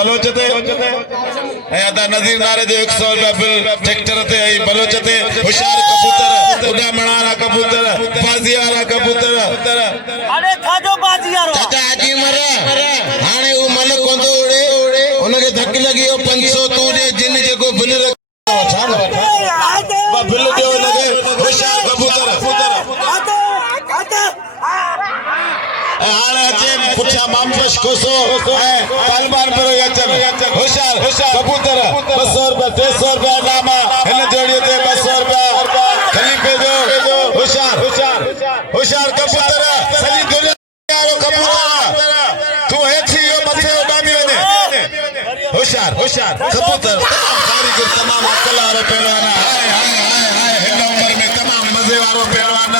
बलोच ते ऐं अदा नज़ीर नारे जो 100 रुपया बिल ट्रैक्टर ते ऐं बलोच ते होशियार कबूतर उडामण वारा कबूतर बाज़ी वारा कबूतर अरे खाजो बाजी यारो चाचा आजी मर हाणे वो मन कोंदो उड़े उनके धक लगी 500 तू दे जिन जेको बिल छान बिल जो लगे होशियार कबूतर हाणे अचे पुठियां मामश कोसो ऐं तालिबान पर अचन होशियार कबूतर 200 रुपया 300 रुपया नामा हिन जोड़ीअ ते 200 रुपया खलीफे जो होशियार कबूतर सॼी दुनिया वारो कबूतर तू हेठि इहो मथे उॾामी वञे होशियार कबूतर कारीगर तमामु अकल वारो पहलवान हाय हिन उमिरि में तमामु मज़े वारो पहलवान